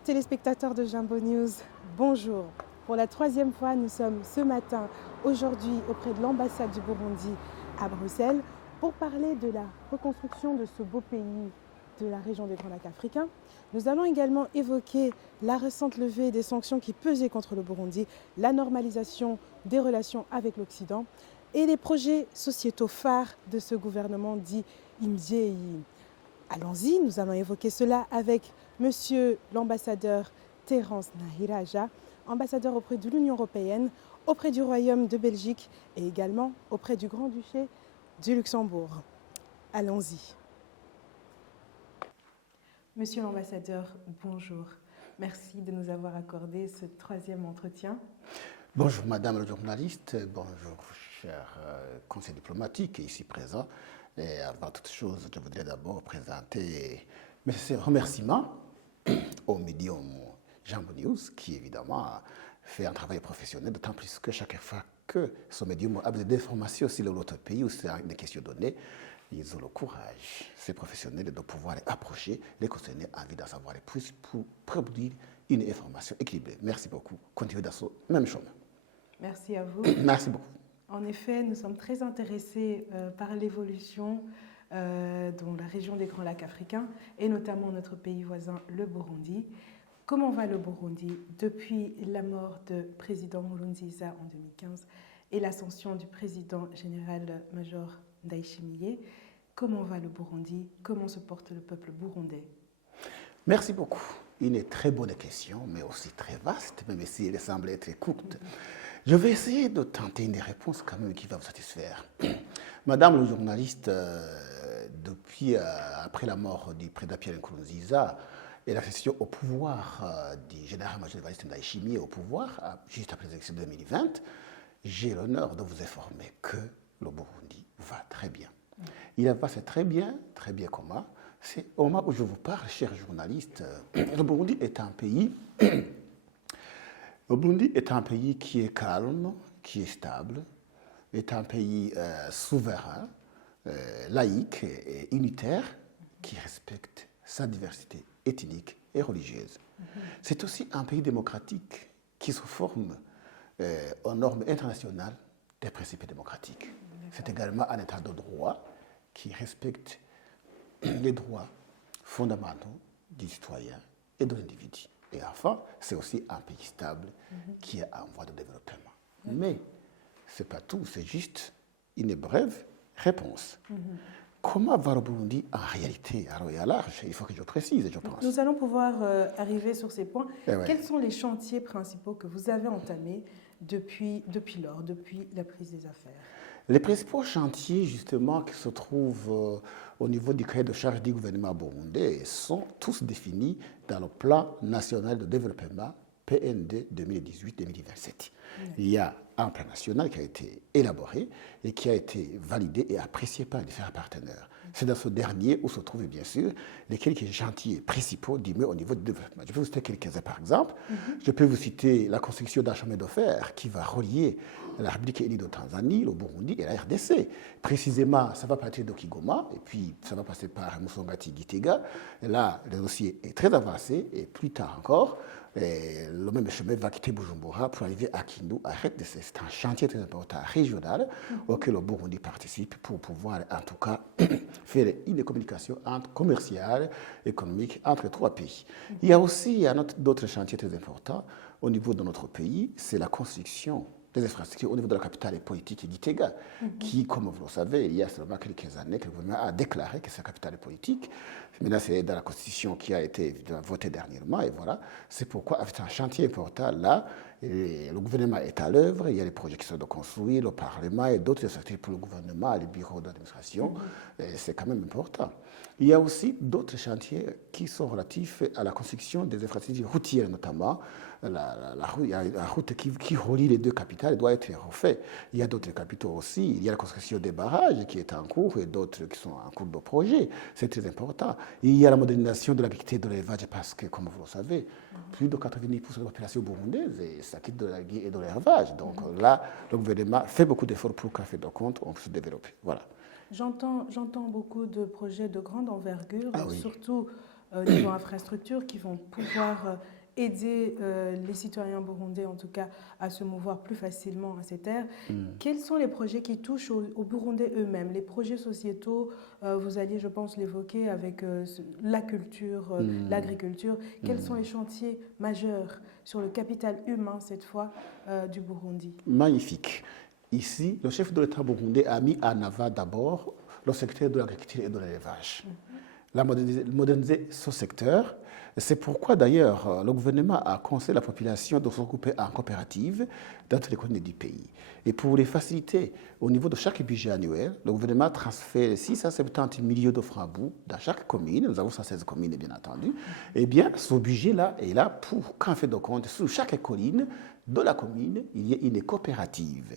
Chers téléspectateurs de Jumbo News, bonjour. Pour la troisième fois, nous sommes ce matin, aujourd'hui, auprès de l'ambassade du Burundi à Bruxelles pour parler de la reconstruction de ce beau pays de la région des Grands Lacs africains. Nous allons également évoquer la récente levée des sanctions qui pesaient contre le Burundi, la normalisation des relations avec l'Occident et les projets sociétaux phares de ce gouvernement dit Imjei. Allons-y, nous allons évoquer cela avec Monsieur l'ambassadeur Terence Nahiraja, ambassadeur auprès de l'Union européenne, auprès du Royaume de Belgique et également auprès du Grand-Duché du Luxembourg. Allons-y. Monsieur l'ambassadeur, bonjour. Merci de nous avoir accordé ce troisième entretien. Bonjour Madame la journaliste, bonjour cher conseil diplomatique ici présent. Et avant toute chose, je voudrais d'abord présenter mes remerciements au médium Jumbo News qui évidemment fait un travail professionnel, d'autant plus que chaque fois que ce médium a besoin d'informations sur l'autre pays ou sur des questions données, ils ont le courage, ces professionnels, de pouvoir les approcher, les questionner, envie d'en savoir plus pour produire une information équilibrée. Merci beaucoup. Continuez dans ce même chemin. Merci à vous. Merci beaucoup. En effet, nous sommes très intéressés par l'évolution dans la région des Grands Lacs africains et notamment notre pays voisin, le Burundi. Comment va le Burundi depuis la mort du président Nkurunziza en 2015 et l'ascension du président général-major Ndayishimiye? Comment va le Burundi? Comment se porte le peuple burundais? Merci beaucoup. Une très bonne question, mais aussi très vaste, même si elle semble être courte. Je vais essayer de tenter une réponse quand même qui va vous satisfaire. Madame le journaliste, depuis après la mort du président Pierre Nkurunziza et l'accession au pouvoir du général-major Ndayishimiye au pouvoir, juste après les élections de 2020, j'ai l'honneur de vous informer que le Burundi va très bien. Il va passer très bien comment? C'est au moment où je vous parle, chers journalistes, le Burundi est un pays... Le Burundi est un pays qui est calme, qui est stable, est un pays souverain, laïque et unitaire, qui respecte sa diversité ethnique et religieuse. C'est aussi un pays démocratique qui se forme aux normes internationales des principes démocratiques. C'est également un état de droit qui respecte les droits fondamentaux du citoyen et de l'individu. Et enfin, c'est aussi un pays stable qui est en voie de développement. Mais ce n'est pas tout, c'est juste une brève réponse. Comment va le Burundi en réalité? Alors, et à large, il faut que je précise, je pense. Nous allons pouvoir arriver sur ces points. Ouais. Quels sont les chantiers principaux que vous avez entamés depuis lors, depuis la prise des affaires? Les principaux chantiers, justement, qui se trouvent au niveau du cahier de charge du gouvernement burundais sont tous définis dans le plan national de développement PND 2018-2027. Il y a un plan national qui a été élaboré et qui a été validé et apprécié par les différents partenaires. C'est dans ce dernier où se trouvent bien sûr les quelques chantiers principaux d'IME au niveau du développement. Je peux vous citer quelques-uns par exemple. Je peux vous citer la construction d'un chemin de fer qui va relier la République unie de Tanzanie, le Burundi et la RDC. Précisément, ça va partir de Kigoma et puis ça va passer par Musongati Gitega. Et là, le dossier est très avancé et plus tard encore, le même chemin va quitter Bujumbura pour arriver à Kindu, à RDC. C'est un chantier très important régional auquel le Burundi participe pour pouvoir en tout cas faire une communication commerciale, économique entre les trois pays. Il y a aussi d'autres chantiers très importants au niveau de notre pays, c'est la construction des infrastructures au niveau de la capitale politique Gitega, qui, comme vous le savez, il y a seulement quelques années que le gouvernement a déclaré que c'est la capitale politique. Maintenant, c'est dans la Constitution qui a été votée dernièrement, et voilà. C'est pourquoi, avec un chantier important, là, le gouvernement est à l'œuvre, il y a des projets qui sont de construire, le Parlement et d'autres structures pour le gouvernement, les bureaux d'administration, c'est quand même important. Il y a aussi d'autres chantiers qui sont relatifs à la construction des infrastructures routières, notamment. La route qui relie les deux capitales doit être refaite. Il y a d'autres capitaux aussi. Il y a la construction des barrages qui est en cours et d'autres qui sont en cours de projet. C'est très important. Il y a la modernisation de l'agriculture et de l'élevage parce que, comme vous le savez, plus de 90% de la population burundaise s'acquitte de l'agriculture et de l'élevage. Donc là, le gouvernement fait beaucoup d'efforts pour qu'en fait de compte, on puisse se développer. Voilà. J'entends beaucoup de projets de grande envergure, Ah oui. surtout niveau infrastructure qui vont pouvoir aider les citoyens burundais, en tout cas, à se mouvoir plus facilement à ces terres. Quels sont les projets qui touchent aux Burundais eux-mêmes? Les projets sociétaux, vous alliez, je pense, l'évoquer avec la culture, l'agriculture. Quels sont les chantiers majeurs sur le capital humain, cette fois, du Burundi? Magnifique. Ici, le chef de l'État burundais a mis en avant d'abord le secteur de l'agriculture et de l'élevage. La moderniser ce secteur. C'est pourquoi d'ailleurs le gouvernement a conseillé à la population de se regrouper en coopérative dans toutes les communes du pays. Et pour les faciliter, au niveau de chaque budget annuel, le gouvernement transfère 670 millions de francs dans chaque commune. Nous avons 116 communes, bien entendu. Eh bien, ce budget-là est là pour qu'en fait de compte, sur chaque colline de la commune, il y ait une coopérative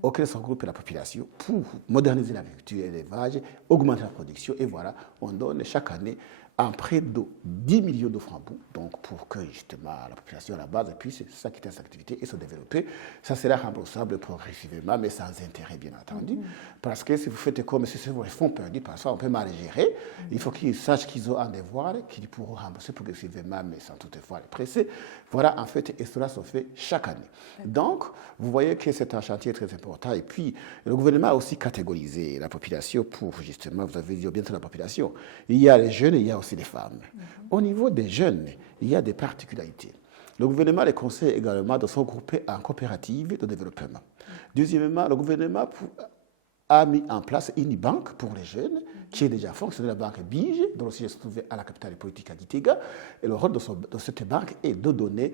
auquel se regroupe la population pour moderniser l'agriculture et l'élevage, augmenter la production. Et voilà, on donne chaque année en près de 10 millions de francs, donc pour que justement la population à la base puisse s'acquitter de cette activité et se développer. Ça sera remboursable progressivement, mais sans intérêt, bien entendu. Parce que si vous faites comme si c'est vos fonds perdus, parfois on peut mal gérer. Il faut qu'ils sachent qu'ils ont un devoir, qu'ils pourront rembourser progressivement, mais sans toutefois les presser. Voilà, en fait, et cela se fait chaque année. Donc, vous voyez que c'est un chantier très important. Et puis, le gouvernement a aussi catégorisé la population pour, justement, vous avez dit bientôt la population. Il y a les jeunes et il y a aussi les femmes. Au niveau des jeunes, il y a des particularités. Le gouvernement les conseille également de se regrouper en coopérative de développement. Deuxièmement, le gouvernement a mis en place une banque pour les jeunes qui est déjà fonctionnelle, la banque Bige, dont le siège se trouvait à la capitale politique à Gitega. Et le rôle de cette banque est de donner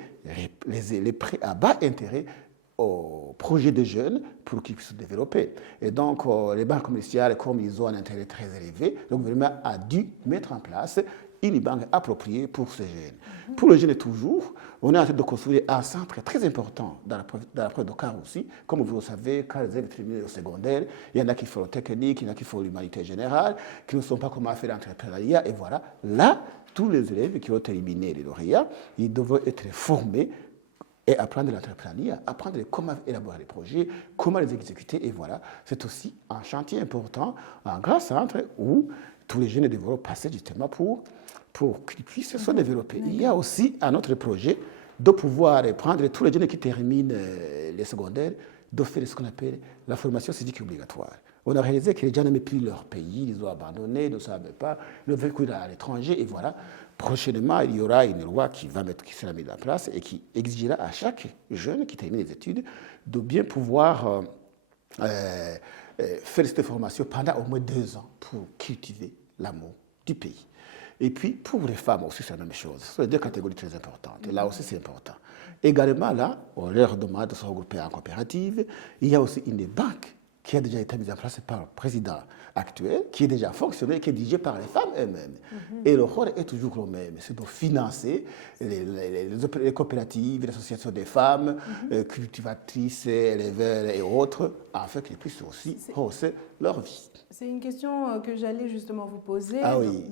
les prêts à bas intérêt aux projets des jeunes pour qu'ils puissent se développer. Et donc, les banques commerciales, comme ils ont un intérêt très élevé, le gouvernement a dû mettre en place une banque appropriée pour ces jeunes. Pour les jeunes toujours, on est en train de construire un centre très important dans la preuve de Car aussi. Comme vous le savez, quand les élèves terminent le secondaire, il y en a qui font le technique, il y en a qui font l'humanité générale, qui ne sont pas comment faire l'entrepreneuriat. Et voilà, là, tous les élèves qui ont terminé les lauréats, ils devraient être formés et apprendre l'entrepreneuriat, apprendre comment élaborer les projets, comment les exécuter. Et voilà, c'est aussi un chantier important, un grand centre où tous les jeunes devront passer justement pour qu'ils puissent se développer. Il y a aussi un autre projet de pouvoir prendre tous les jeunes qui terminent les secondaires, de faire ce qu'on appelle la formation civique obligatoire. On a réalisé que les gens n'aimaient plus leur pays, ils ont abandonné, ils ne savaient pas, ils veulent courir à l'étranger, et voilà. Prochainement, il y aura une loi qui sera mise en place et qui exigera à chaque jeune qui termine les études de bien pouvoir faire cette formation pendant au moins 2 ans pour cultiver l'amour du pays. Et puis, pour les femmes aussi, c'est la même chose. Ce sont les 2 catégories très importantes. Et là aussi, c'est important. Également, là, on leur demande de se regrouper en coopérative. Il y a aussi une banque qui a déjà été mise en place par le président actuel, qui est déjà fonctionnel, qui est dirigé par les femmes elles-mêmes. Et le rôle est toujours le même, c'est de financer les coopératives, les associations des femmes, cultivatrices, éleveurs et autres, afin qu'ils puissent aussi rehausser leur vie. C'est une question que j'allais justement vous poser.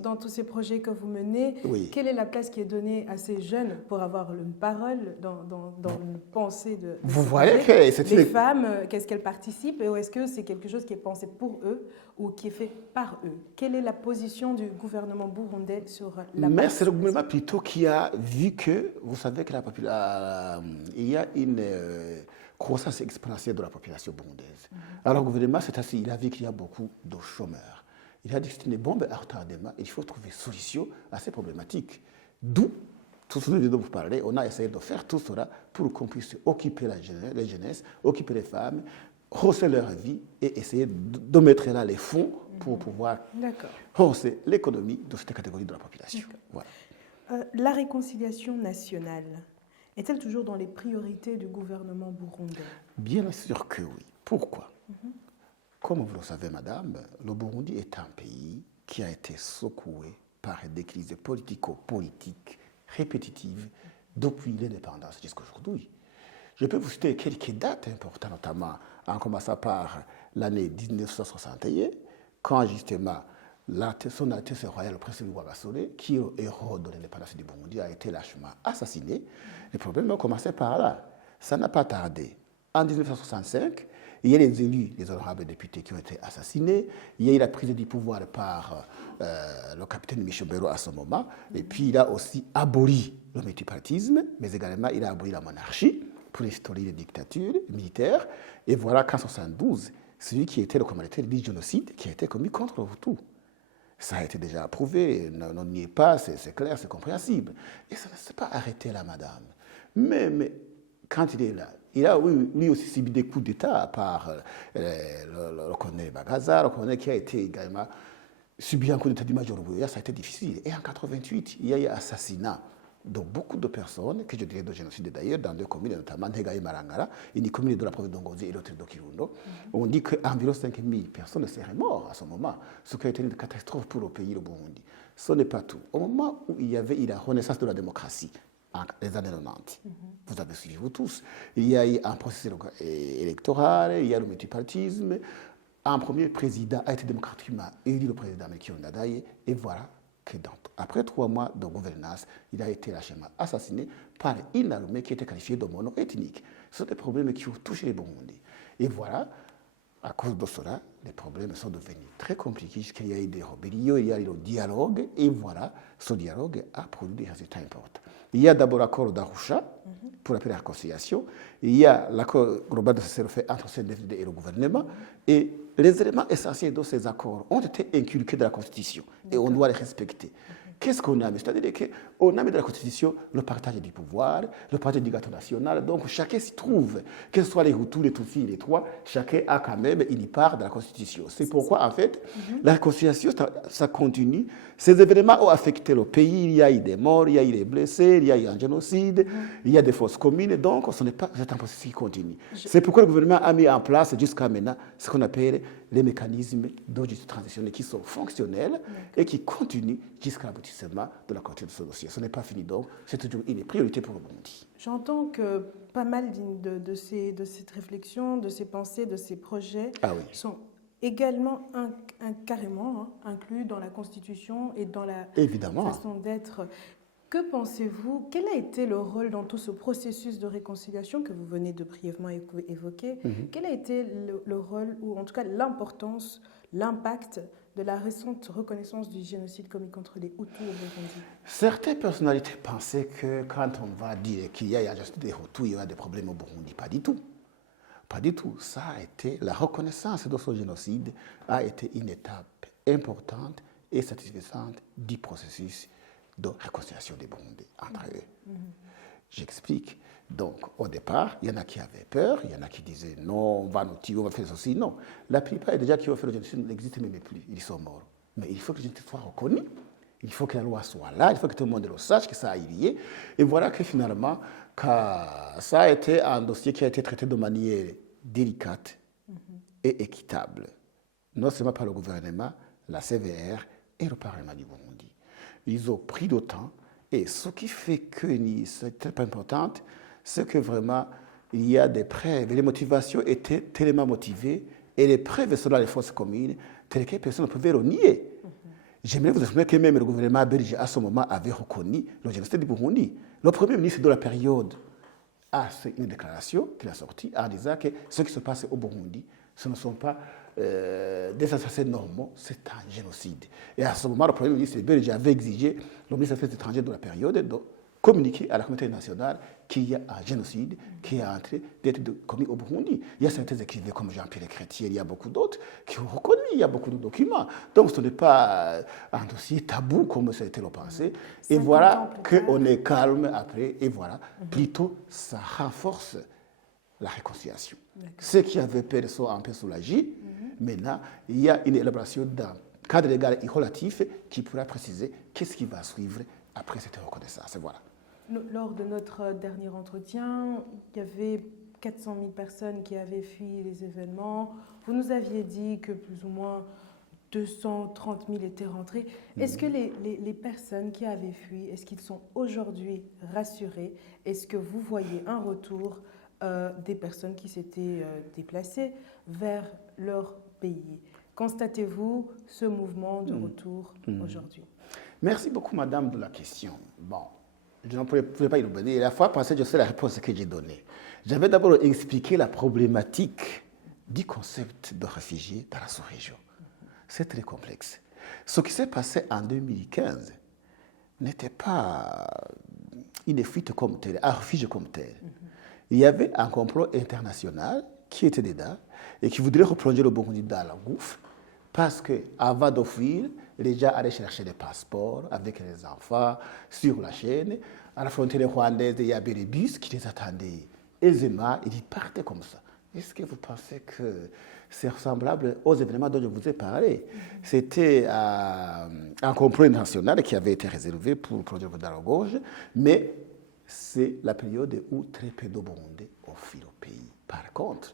Dans tous ces projets que vous menez, quelle est la place qui est donnée à ces jeunes pour avoir une parole dans une pensée de vous voyez que c'est les femmes, qu'est-ce qu'elles participent et est-ce que c'est quelque chose qui est pensé pour eux ou qui est fait par eux? Quelle est la position du gouvernement burundais sur la Mais c'est le gouvernement plutôt qui a vu que, vous savez que il y a une croissance exponentielle de la population burundaise. Alors le gouvernement, c'est ainsi, il a vu qu'il y a beaucoup de chômeurs. Il a dit que c'est une bombe à retardement et il faut trouver une solution à ces problématiques. D'où, tout ce dont vous parlez, on a essayé de faire tout cela pour qu'on puisse occuper les jeunesses, occuper les femmes, hausser leur vie et essayer de mettre là les fonds pour pouvoir hausser l'économie de cette catégorie de la population. Voilà. La réconciliation nationale est-elle toujours dans les priorités du gouvernement burundais? Bien sûr que oui. Pourquoi? Comme vous le savez, madame, le Burundi est un pays qui a été secoué par des crises politico-politiques répétitives depuis l'indépendance jusqu'à aujourd'hui. Je peux vous citer quelques dates importantes, notamment en commençant par l'année 1961, quand justement son Altesse royale, le prince Louis Gasore, qui est le héros de l'indépendance du Burundi, a été lâchement assassiné. Les problèmes ont commencé par là. Ça n'a pas tardé. En 1965, Il y a les élus, les honorables députés qui ont été assassinés. Il y a eu la prise du pouvoir par le capitaine Michel Béraud à ce moment. Et puis, il a aussi aboli le multipartisme, mais également, il a aboli la monarchie pour instaurer les dictatures militaires. Et voilà qu'en 1972, celui qui était le commanditaire du génocide qui a été commis contre les Hutus. Ça a été déjà approuvé, on n'y est pas, c'est clair, c'est compréhensible. Et ça ne s'est pas arrêté là, madame. Mais quand il est là, il a lui aussi subi des coups d'État par le colonel Bagaza, le colonel qui a été également subi un coup d'État du Major Bouya, ça a été difficile. Et en 1988, il y a eu assassinat de beaucoup de personnes, que je dirais de génocide d'ailleurs, dans deux communes, notamment Nega et Marangara, une commune de la province d'Ongozi et l'autre de Kirundo. On dit qu'environ 5000 personnes seraient mortes à ce moment, ce qui a été une catastrophe pour le pays, le Burundi. Ce n'est pas tout. Au moment où il y avait la renaissance de la démocratie, en les années 90, vous avez suivi vous tous, il y a eu un processus électoral, il y a le multipartisme. Un premier président a été démocratiquement élu, le président Melchior Ndadaye, et voilà que après 3 mois de gouvernance, il a été lâchement assassiné par une armée qui était qualifiée de mono-ethnique. Ce sont des problèmes qui ont touché les Burundais. Et voilà, à cause de cela, les problèmes sont devenus très compliqués, puisqu'il y a eu des rébellions, il y a eu le dialogue, et voilà, ce dialogue a produit des résultats importants. Il y a d'abord l'accord d'Arusha pour la réconciliation, il y a l'accord global de cessez-le-feu entre le CNDD et le gouvernement, et les éléments essentiels de ces accords ont été inculqués dans la Constitution, et on doit les respecter. Qu'est-ce qu'on a mis? C'est-à-dire qu'on a mis dans la Constitution le partage du pouvoir, le partage du gâteau national. Donc chacun s'y trouve, que ce soit les Hutus, les Tutsis, les Trois, chacun a quand même une part de la Constitution. C'est pourquoi, en fait, la réconciliation, ça continue. Ces événements ont affecté le pays. Il y a eu des morts, il y a eu des blessés, il y a eu un génocide, il y a des fausses communes. Donc, ce n'est pas un processus qui continue. C'est pourquoi le gouvernement a mis en place jusqu'à maintenant ce qu'on appelle les mécanismes de justice transitionnelle qui sont fonctionnels et qui continuent jusqu'à l'aboutissement de la continuité de ce dossier. Ce n'est pas fini, donc c'est toujours une priorité pour le Burundi. J'entends que pas mal de cette réflexion, de ces pensées, de ces projets sont également carrément inclus dans la Constitution et dans la façon d'être. Que pensez-vous? Quel a été le rôle dans tout ce processus de réconciliation que vous venez de brièvement évoquer? Quel a été le rôle, ou en tout cas l'importance, l'impact de la récente reconnaissance du génocide commis contre les Hutus au Burundi? Certaines personnalités pensaient que quand on va dire qu'il y a un génocide des Hutus, il y aura des problèmes au Burundi. Pas du tout. Pas du tout. Ça a été, la reconnaissance de ce génocide a été une étape importante et satisfaisante du processus de réconciliation des Burundais entre eux. J'explique. Donc, au départ, il y en a qui avaient peur, il y en a qui disaient non, on va nous tuer, on va faire ceci. Non. La plupart, déjà, qui ont fait le génocide n'existent même plus. Ils sont morts. Mais il faut que le génocide soit reconnu. Il faut que la loi soit là. Il faut que tout le monde le sache, que ça a lié. Et voilà que finalement, ça a été un dossier qui a été traité de manière délicate et équitable. Non seulement par le gouvernement, la CVR et le Parlement du Burundi. Ils ont pris le temps. Et ce qui fait que c'est très important, c'est que vraiment, il y a des preuves. Les motivations étaient tellement motivées, et les preuves selon les forces communes, telles que personne ne pouvait le nier. J'aimerais vous expliquer que même le gouvernement belge, à ce moment, avait reconnu le génocide du Burundi. Le premier ministre de la période a fait une déclaration qu'il a sortie en disant que ce qui se passe au Burundi, ce ne sont pas des assassins normaux, c'est un génocide. Et à ce moment, le Premier ministre belge avait exigé le ministre des Affaires étrangères de la période de communiquer à la communauté nationale qu'il y a un génocide qui est en train d'être commis au Burundi. Il y a certains écrivains comme Jean-Pierre Chrétien, il y a beaucoup d'autres qui ont reconnu, il y a beaucoup de documents. Donc ce n'est pas un dossier tabou comme ça a été le passé. Et voilà qu'on est calme après, et voilà, plutôt ça renforce la réconciliation. Ceux qui avaient peur sont un peu soulagés. Maintenant, il y a une élaboration d'un cadre légal et relatif qui pourra préciser qu'est-ce qui va suivre après cette reconnaissance. Voilà. Lors de notre dernier entretien, il y avait 400 000 personnes qui avaient fui les événements. Vous nous aviez dit que plus ou moins 230 000 étaient rentrés. Est-ce que les personnes qui avaient fui, est-ce qu'ils sont aujourd'hui rassurés? Est-ce que vous voyez un retour des personnes qui s'étaient déplacées vers leur pays? Constatez-vous ce mouvement de retour aujourd'hui? Merci beaucoup, madame, de la question. Bon, je ne pouvais pas y revenir. La fois passée, je sais la réponse que j'ai donnée. J'avais d'abord expliqué la problématique du concept de réfugié dans la sous-région. C'est très complexe. Ce qui s'est passé en 2015 n'était pas une fuite comme telle, un refuge comme tel. Il y avait un complot international qui était dedans et qui voudrait replonger le Burundi dans la gouffre parce qu'avant de fuir, les gens allaient chercher des passeports avec les enfants sur la chaîne. À la frontière rwandaise, il y avait les bus qui les attendaient aisément et ils partaient comme ça. Est-ce que vous pensez que c'est ressemblable aux événements dont je vous ai parlé? C'était un complot international qui avait été réservé pour produire dans la gorge, mais c'est la période où très peu de Burundais ont fui au pays. Par contre,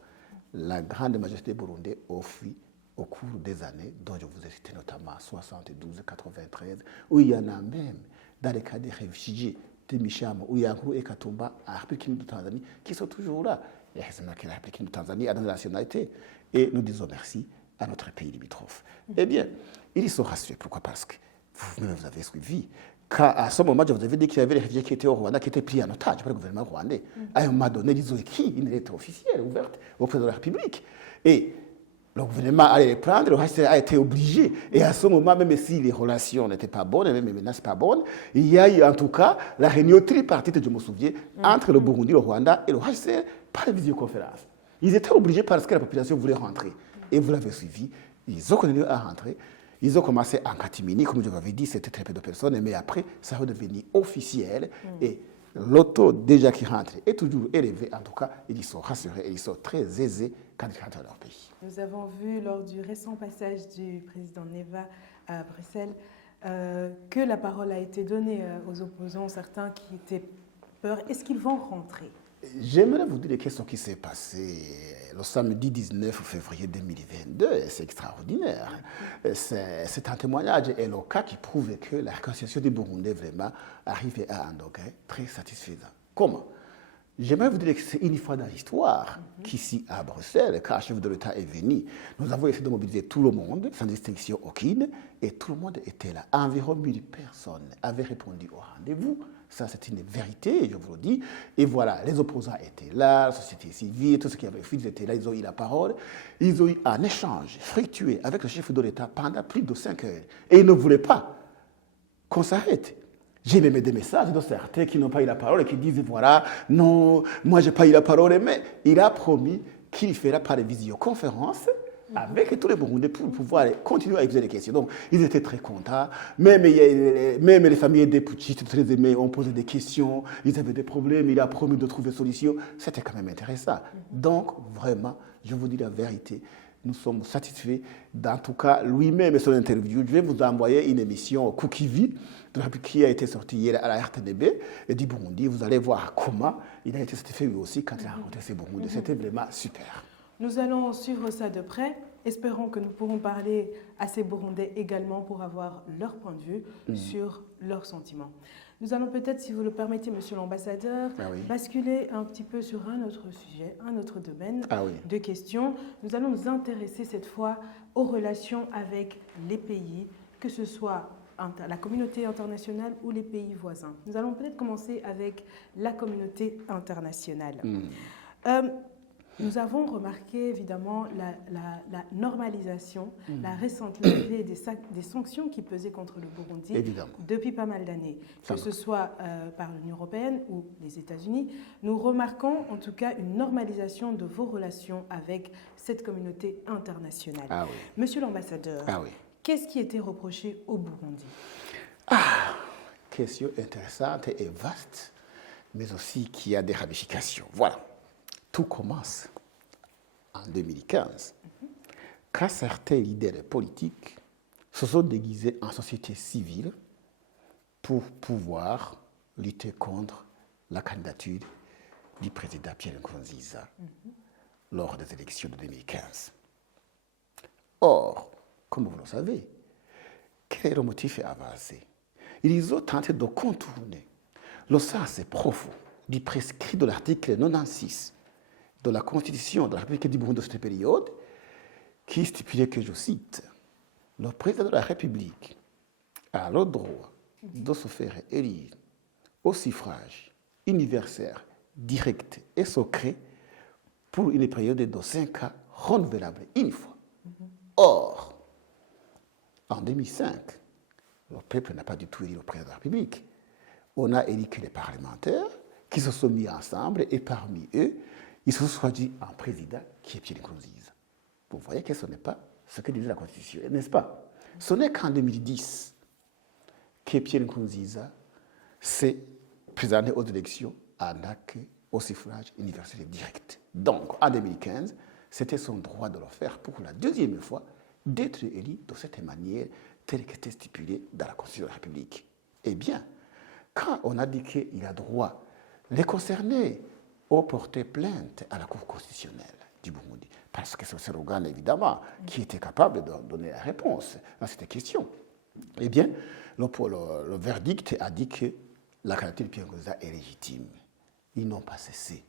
la grande majorité des Burundais ont fui au cours des années, dont je vous ai cité notamment 72, 93, où il y en a même dans les cas des réfugiés de Michama, où il y a Nkuru et Katumba à la République de Tanzanie, qui sont toujours là. Il y a la République de Tanzanie a dans la nationalité. Et nous disons merci à notre pays limitrophe. Eh bien, ils y sont rassurés. Pourquoi? Parce que vous-même, vous avez suivi. À ce moment, je vous avais dit qu'il y avait les réfugiés qui étaient au Rwanda, qui étaient pris en otage par le gouvernement rwandais. À un moment donné, ils ont écrit une lettre officielle ouverte au président de la République. Et le gouvernement allait les prendre, le HCR a été obligé. Et à ce moment, même si les relations n'étaient pas bonnes, même les menaces pas bonnes, il y a eu en tout cas la réunion tripartite, je me souviens, entre le Burundi, le Rwanda et le HCR par la visioconférence. Ils étaient obligés parce que la population voulait rentrer. Et vous l'avez suivi, ils ont continué à rentrer. Ils ont commencé en catimini, comme je vous l'avais dit, c'était très peu de personnes, mais après, ça a devenu officiel. Et le taux déjà qui rentre est toujours élevé. En tout cas, ils sont rassurés et ils sont très aisés quand ils rentrent dans leur pays. Nous avons vu lors du récent passage du président Neva à Bruxelles que la parole a été donnée aux opposants, certains qui étaient peur. Est-ce qu'ils vont rentrer? J'aimerais vous dire ce qui s'est passé le samedi 19 février 2022. C'est extraordinaire. C'est un témoignage éloquent qui prouve que la réconciliation des Burundais vraiment arrive à un degré très satisfaisant. Comment? J'aimerais vous dire que c'est une fois dans l'histoire qu'ici à Bruxelles, quand le chef de l'État est venu, nous avons essayé de mobiliser tout le monde, sans distinction aucune, et tout le monde était là. Environ 1000 personnes avaient répondu au rendez-vous. Ça, c'est une vérité, je vous le dis. Et voilà, les opposants étaient là, la société civile, tout ce qui avait fait, ils étaient là, ils ont eu la parole. Ils ont eu un échange fructueux avec le chef de l'État pendant plus de 5 heures. Et ils ne voulaient pas qu'on s'arrête. J'ai même des messages de certains qui n'ont pas eu la parole et qui disent, voilà, non, moi, je n'ai pas eu la parole, mais il a promis qu'il fera par visioconférence avec tous les Burundais pour pouvoir continuer à poser des questions. Donc, ils étaient très contents. Même les familles des putschistes très aimés ont posé des questions. Ils avaient des problèmes. Il a promis de trouver des solutions. C'était quand même intéressant. Donc, vraiment, je vous dis la vérité. Nous sommes satisfaits. En tout cas, lui-même et son interview, je vais vous envoyer une émission Kukivi qui a été sortie hier à la RTNB et du Burundi. Vous allez voir comment il a été satisfait lui aussi quand il a rencontré ces Burundais. C'était vraiment super. Nous allons suivre ça de près. Espérons que nous pourrons parler à ces Burundais également pour avoir leur point de vue sur leurs sentiments. Nous allons peut-être, si vous le permettez, Monsieur l'ambassadeur, basculer un petit peu sur un autre sujet, un autre domaine de questions. Nous allons nous intéresser cette fois aux relations avec les pays, que ce soit la communauté internationale ou les pays voisins. Nous allons peut-être commencer avec la communauté internationale. Nous avons remarqué évidemment la normalisation, la récente levée des sanctions qui pesaient contre le Burundi depuis pas mal d'années, que ce soit par l'Union européenne ou les États-Unis. Nous remarquons en tout cas une normalisation de vos relations avec cette communauté internationale. Monsieur l'ambassadeur, qu'est-ce qui était reproché au Burundi? Question intéressante et vaste, mais aussi qui a des ramifications. Voilà. Tout commence en 2015, quand certains leaders politiques se sont déguisés en société civile pour pouvoir lutter contre la candidature du président Pierre Nkurunziza lors des élections de 2015. Or, comme vous le savez, quel est le motif avancé? Ils ont tenté de contourner le sens profond du prescrit de l'article 96 de la Constitution de la République du Burundi de cette période, qui stipulait que, je cite, « Le président de la République a le droit de se faire élire au suffrage universel, direct et secret pour une période de 5 ans renouvelable une fois. Or, en 2005, le peuple n'a pas du tout élu le président de la République. On a élu que les parlementaires qui se sont mis ensemble et parmi eux, ils se sont choisis un président qui est Pierre Nkurunziza. Vous voyez que ce n'est pas ce que disait la Constitution, n'est-ce pas? Ce n'est qu'en 2010 que Pierre Nkurunziza s'est présenté aux élections au suffrage universel direct. Donc, en 2015, c'était son droit de le faire pour la deuxième fois d'être élu de cette manière telle que c'était stipulé dans la Constitution de la République. Eh bien, quand on a dit qu'il a droit, les concernés ont porté plainte à la Cour constitutionnelle du Burundi, parce que c'est ce organe, évidemment, qui était capable de donner la réponse à cette question. Eh bien, le verdict a dit que la candidature de Pierre Nkurunziza est légitime. Ils n'ont pas cessé.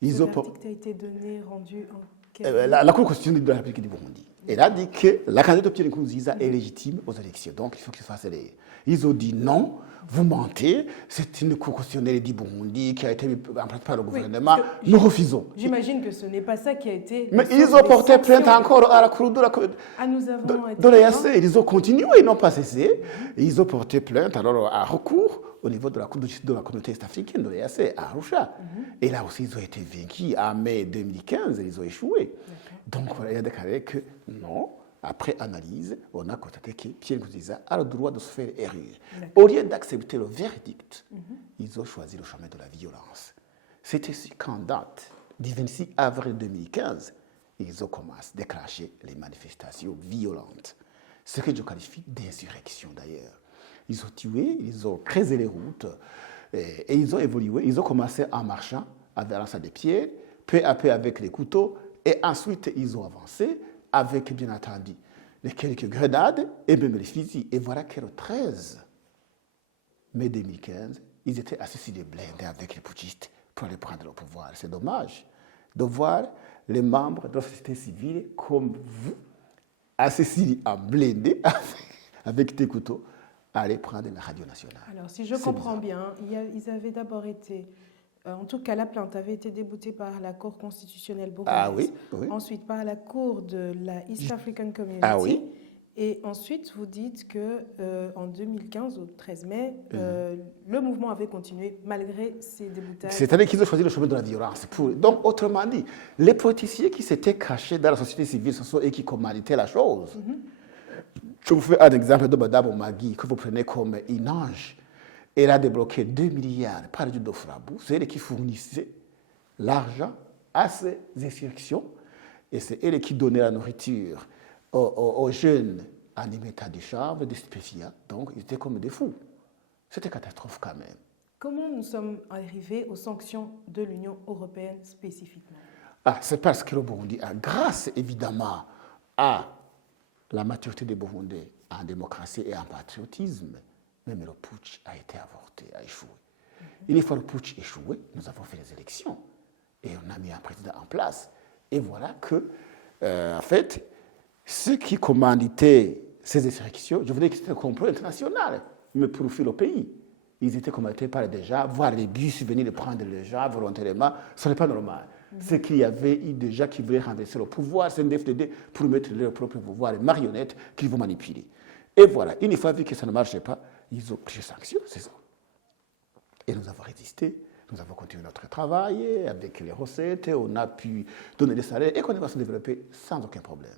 Le verdict a été donné, rendu en la Cour constitutionnelle de la République du Burundi. Elle a dit que la candidature de Pierre Nkurunziza est légitime aux élections. Donc, il faut qu'il fasse les... Ils ont dit non, vous mentez, c'est une Cour constitutionnelle du Burundi qui a été implantée par le gouvernement. Oui, nous refusons. J'imagine que ce n'est pas ça qui a été... Mais ils ont porté plainte encore à la Cour de l'EAC. Ils ont continué, ils n'ont pas cessé. Ils ont porté plainte alors à recours au niveau de la Cour de justice de la communauté est-africaine de l'EAC à Arusha. Et là aussi, ils ont été vaincus. En mai 2015, ils ont échoué. Donc, il a déclaré que non. Après analyse, on a constaté que Pierre Nkurunziza a le droit de se faire élire. Au lieu d'accepter le verdict, ils ont choisi le chemin de la violence. C'est ici qu'en date du 26 avril 2015, ils ont commencé à déclencher les manifestations violentes. Ce que je qualifie d'insurrection d'ailleurs. Ils ont tué, ils ont creusé les routes et ils ont évolué. Ils ont commencé en marchant avec un lancer de pierres, peu à peu avec les couteaux, et ensuite ils ont avancé avec, bien entendu, les quelques grenades et même les fusils. Et voilà que le 13 mai 2015, ils étaient assis sur des blindés avec les putschistes pour aller prendre le pouvoir. C'est dommage de voir les membres de la société civile comme vous, assis en blindé avec des couteaux, aller prendre la radio nationale. Alors, si je comprends bien, ils avaient d'abord été... En tout cas, la plainte avait été déboutée par la Cour constitutionnelle burundaise. Ah oui, oui. Ensuite, par la Cour de la East African Community. Ah oui. Et ensuite, vous dites qu'en 2015, au 13 mai, le mouvement avait continué malgré ces déboutages. C'est-à-dire qu'ils ont choisi le chemin de la violence. Donc, autrement dit, les politiciens qui s'étaient cachés dans la société civile, ce sont eux qui commanditaient la chose. Je vous fais un exemple de Mme Magui, que vous prenez comme une ange. Elle a débloqué 2 milliards par le de Frabou. C'est elle qui fournissait l'argent à ces insurrections. Et c'est elle qui donnait la nourriture aux jeunes en état de chanvre, des stupéfiants. Donc, ils étaient comme des fous. C'était catastrophe quand même. Comment nous sommes arrivés aux sanctions de l'Union européenne spécifiquement? C'est parce que le Burundi, grâce évidemment à la maturité des Burundais en démocratie et en patriotisme, même le putsch a été avorté, a échoué. Une fois le putsch échoué, nous avons fait les élections et on a mis un président en place. Et voilà que, en fait, ceux qui commanditaient ces insurrections, je voulais que c'était un complot international, mais pour fuir le pays. Ils étaient commandités par des gens, voir les bus venir de prendre les gens volontairement, ce n'est pas normal. C'est qu'il y avait eu des gens qui voulaient renverser le pouvoir, c'est un DFDD pour mettre leur propre pouvoir, les marionnettes qu'ils vont manipuler. Et voilà, une fois vu que ça ne marchait pas, ils ont pris des sanctions, c'est ça. Et nous avons résisté, nous avons continué notre travail avec les recettes, on a pu donner des salaires et qu'on va se développer sans aucun problème.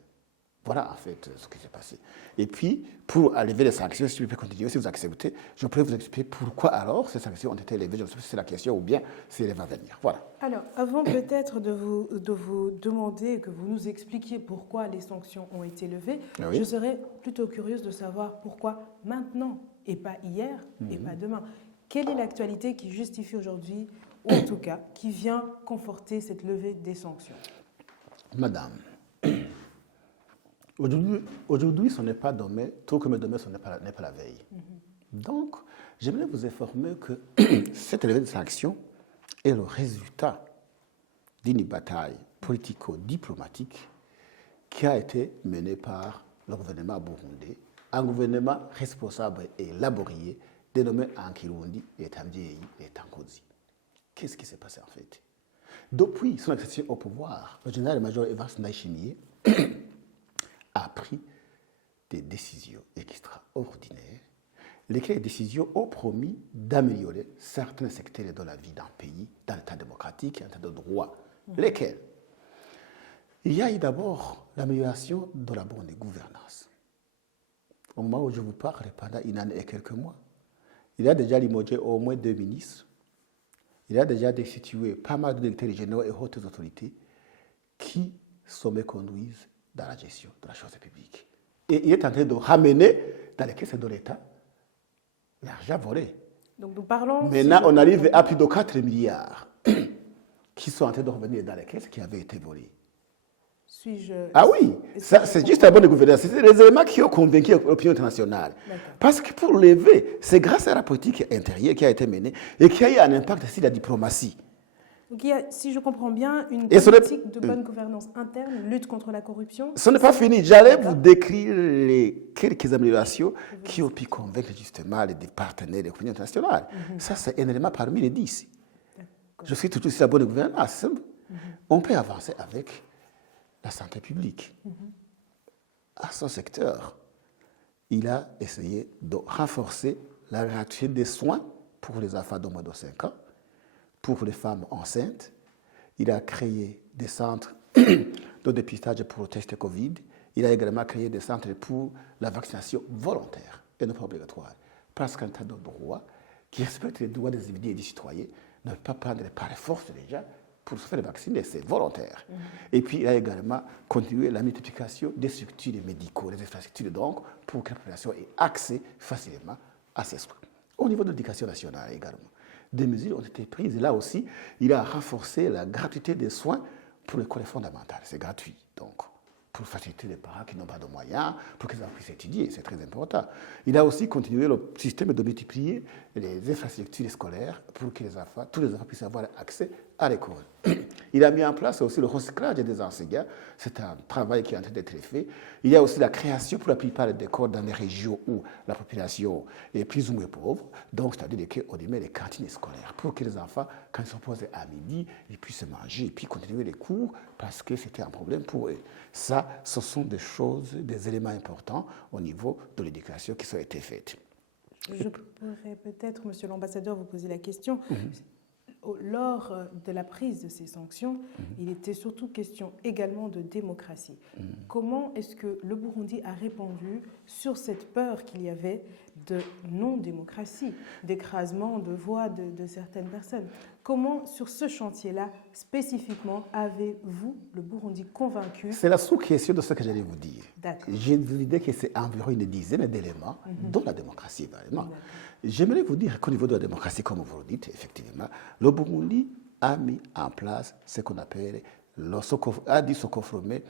Voilà en fait ce qui s'est passé. Et puis, pour lever les sanctions, si vous pouvez continuer, si vous acceptez, je pourrais vous expliquer pourquoi alors ces sanctions ont été levées. Je ne sais pas si c'est la question ou bien si elle va venir. Voilà. Alors, avant peut-être de vous demander que vous nous expliquiez pourquoi les sanctions ont été levées, oui. Je serais plutôt curieuse de savoir pourquoi maintenant et pas hier et pas demain. Quelle est l'actualité qui justifie aujourd'hui, ou en tout cas, qui vient conforter cette levée des sanctions? Madame, aujourd'hui, ce n'est pas demain, tout comme demain, ce n'est pas la veille. Donc, j'aimerais vous informer que cette levée de sanctions est le résultat d'une bataille politico-diplomatique qui a été menée par le gouvernement burundais, un gouvernement responsable et laborieux dénommé en Kirundi et Tambiei et Tankozi. Qu'est-ce qui s'est passé en fait? Depuis son accession au pouvoir, le général-major Evans Ndayishimiye a pris des décisions extraordinaires, lesquelles décisions ont promis d'améliorer certains secteurs de la vie d'un pays, dans l'état démocratique et l'état de droit. Lesquels? Il y a eu d'abord l'amélioration de la bonne gouvernance. Au moment où je vous parle, pendant une année et quelques mois, il a déjà limogé au moins 2 ministres. Il a déjà destitué pas mal de directeurs généraux et hautes autorités qui se méconduisent dans la gestion de la chose publique. Et il est en train de ramener dans les caisses de l'État l'argent volé. Donc nous parlons... Maintenant, on arrive à plus de 4 milliards qui sont en train de revenir dans les caisses qui avaient été volées. Ah oui, ça, c'est juste la bonne gouvernance. C'est les éléments qui ont convaincu l'opinion internationale. Parce que pour lever, c'est grâce à la politique intérieure qui a été menée et qui a eu un impact sur la diplomatie. Donc il y a, si je comprends bien, une politique de bonne gouvernance interne, lutte contre la corruption. Ce n'est pas fini. J'allais vous décrire les quelques améliorations qui ont pu convaincre justement les partenaires de l'opinion internationale. Ça, c'est un élément parmi les 10. Je suis toujours sur la bonne gouvernance. On peut avancer avec la santé publique. À son secteur, il a essayé de renforcer la gratuité des soins pour les enfants de moins de 5 ans, pour les femmes enceintes. Il a créé des centres de dépistage pour le test Covid. Il a également créé des centres pour la vaccination volontaire et non pas obligatoire. Parce qu'un tas de droit qui respecte les droits des individus et des citoyens ne peut pas prendre par force déjà pour se faire vacciner, c'est volontaire. Et puis, il a également continué la multiplication des structures médicaux, des infrastructures, donc, pour que la population ait accès facilement à ces soins. Au niveau de l'éducation nationale également, des mesures ont été prises. Là aussi, il a renforcé la gratuité des soins pour l'école fondamentale. C'est gratuit, donc, pour faciliter les parents qui n'ont pas de moyens, pour qu'ils puissent étudier, c'est très important. Il a aussi continué le système de multiplier les infrastructures scolaires pour que tous les enfants puissent avoir accès à l'école. Il a mis en place aussi le recyclage des enseignants. C'est un travail qui est en train d'être fait. Il y a aussi la création pour la plupart des écoles dans les régions où la population est plus ou moins pauvre. Donc, c'est-à-dire qu'on y met les cantines scolaires pour que les enfants, quand ils sont posés à midi, ils puissent manger et puis continuer les cours parce que c'était un problème pour eux. Ça, ce sont des choses, des éléments importants au niveau de l'éducation qui ont été faits. Je pourrais peut-être, Monsieur l'ambassadeur, vous poser la question. Lors de la prise de ces sanctions, il était surtout question également de démocratie. Comment est-ce que le Burundi a répondu sur cette peur qu'il y avait de non-démocratie, d'écrasement de voix de certaines personnes? Comment, sur ce chantier-là, spécifiquement, avez-vous, le Burundi, convaincu? C'est la sous-question de ce que j'allais vous dire. D'accord. J'ai l'idée que c'est environ une dizaine d'éléments dont la démocratie, vraiment. J'aimerais vous dire qu'au niveau de la démocratie, comme vous le dites, effectivement, le Burundi a mis en place ce qu'on appelle, a dit se conformer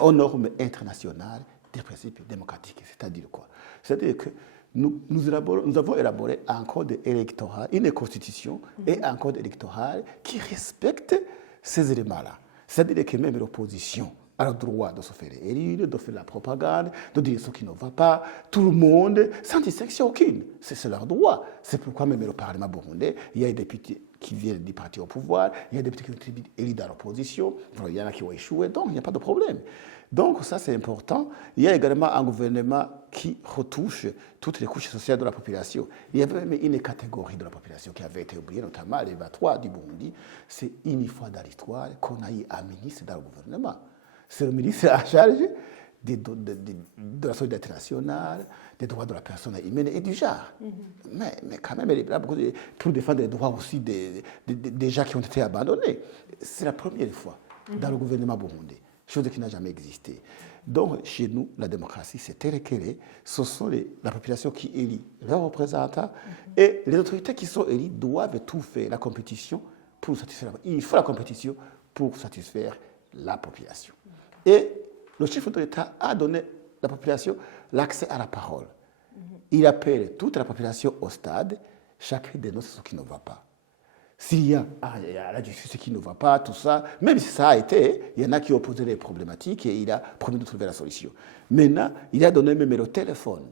aux normes internationales des principes démocratiques. C'est-à-dire quoi? C'est-à-dire que nous avons élaboré un code électoral, une constitution et un code électoral qui respectent ces éléments-là. C'est-à-dire que même l'opposition a le droit de se faire élire, de faire la propagande, de dire ce qui ne va pas. Tout le monde, sans distinction aucune. C'est leur droit. C'est pourquoi même le Parlement burundais, il y a des députés qui viennent du parti au pouvoir, il y a des députés qui ont été élus dans l'opposition, il y en a qui ont échoué, donc il n'y a pas de problème. Donc ça, c'est important. Il y a également un gouvernement qui retouche toutes les couches sociales de la population. Il y avait même une catégorie de la population qui avait été oubliée, notamment les Batwa du Burundi. C'est une fois dans l'histoire qu'on a eu un ministre dans le gouvernement. C'est le ministre en charge de la solidarité nationale, des droits de la personne humaine et du genre. Mais quand même, elle est là pour défendre les droits aussi des gens qui ont été abandonnés. C'est la première fois dans le gouvernement burundais, chose qui n'a jamais existé. Donc, chez nous, la démocratie, c'est tel qu'elle est. Ce sont la population qui élit leurs représentants et les autorités qui sont élues doivent tout faire, la compétition, pour satisfaire. Il faut la compétition pour satisfaire la population. Et le chef de l'État a donné à la population l'accès à la parole. Il appelle toute la population au stade, chacun dénonce ce qui ne va pas. S'il y a la justice qui ne va pas, tout ça, même si ça a été, il y en a qui ont posé des problématiques et il a promis de trouver la solution. Maintenant, il a donné même le téléphone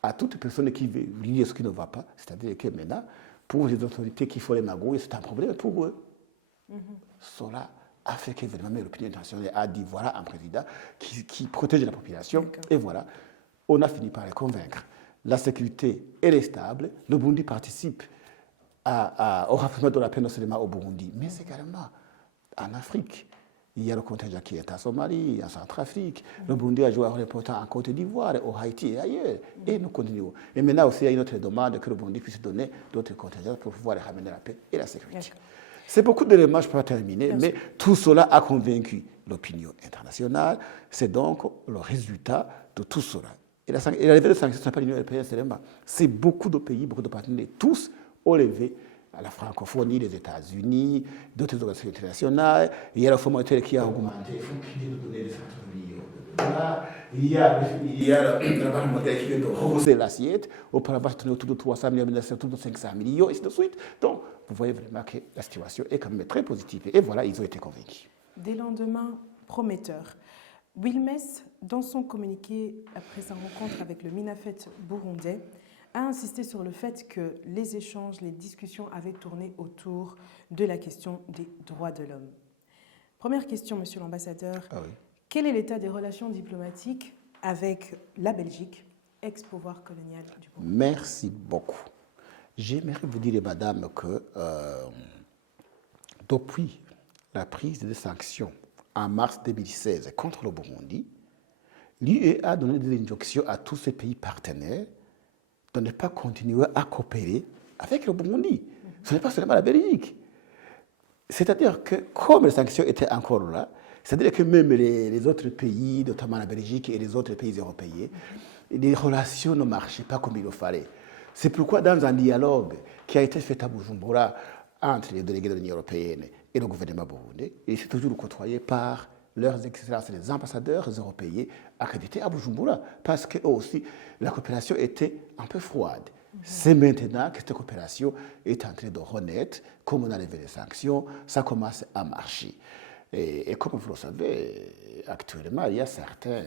à toute personne qui veut dire ce qui ne va pas. C'est-à-dire que maintenant, pour les autorités qui font les magouilles, c'est un problème pour eux. Cela a fait que vraiment l'opinion internationale a dit voilà un président qui protège la population. Et voilà, on a fini par les convaincre. La sécurité, elle est stable. Le Burundi participe au raffermissement de la paix non seulement au Burundi, mais également en Afrique. Il y a le contingent qui est en Somalie, en Centrafrique. Le Burundi a joué un rôle important en Côte d'Ivoire, au Haïti et ailleurs. Et nous continuons. Et maintenant aussi, il y a une autre demande que le Burundi puisse donner d'autres contingents pour pouvoir ramener la paix et la sécurité. C'est beaucoup d'éléments, je ne peux pas terminer, mais tout cela a convaincu l'opinion internationale. C'est donc le résultat de tout cela. Et l'arrivée de sanctions, ce n'est pas l'Union européenne seulement. C'est beaucoup de pays, beaucoup de partenaires, tous ont levé à la francophonie, les États-Unis, d'autres organisations internationales. Il y a le Fonds monétaire qui a augmenté, il faut qu'il nous donne des centaines de millions de dollars. Il y a le Banque mondiale qui vient de rehausser l'assiette. Auparavant, c'était autour de 300 millions, maintenant c'est autour de 500 millions, et ainsi de suite. Donc, vous voyez vraiment que la situation est quand même très positive. Et voilà, ils ont été convaincus. Des lendemains prometteurs. Wilmès, dans son communiqué après sa rencontre avec le Minafet burundais, a insisté sur le fait que les échanges, les discussions avaient tourné autour de la question des droits de l'homme. Première question, monsieur l'ambassadeur. Quel est l'état des relations diplomatiques avec la Belgique, ex-pouvoir colonial du Burundi? Merci beaucoup. J'aimerais vous dire, madame, que depuis la prise des sanctions en mars 2016 contre le Burundi, l'UE a donné des injonctions à tous ces pays partenaires de ne pas continuer à coopérer avec le Burundi. Ce n'est pas seulement la Belgique. C'est-à-dire que comme les sanctions étaient encore là, c'est-à-dire que même les autres pays, notamment la Belgique et les autres pays européens, les relations ne marchaient pas comme il le fallait. C'est pourquoi dans un dialogue qui a été fait à Bujumbura entre les délégués de l'Union européenne et le gouvernement burundais, il s'est toujours côtoyé par leurs excellences, les ambassadeurs européens accrédités à Bujumbura, parce qu'eux aussi, la coopération était un peu froide. C'est maintenant que cette coopération est en train de renaître, comme on a levé les sanctions, ça commence à marcher. Et comme vous le savez, actuellement, il y a certains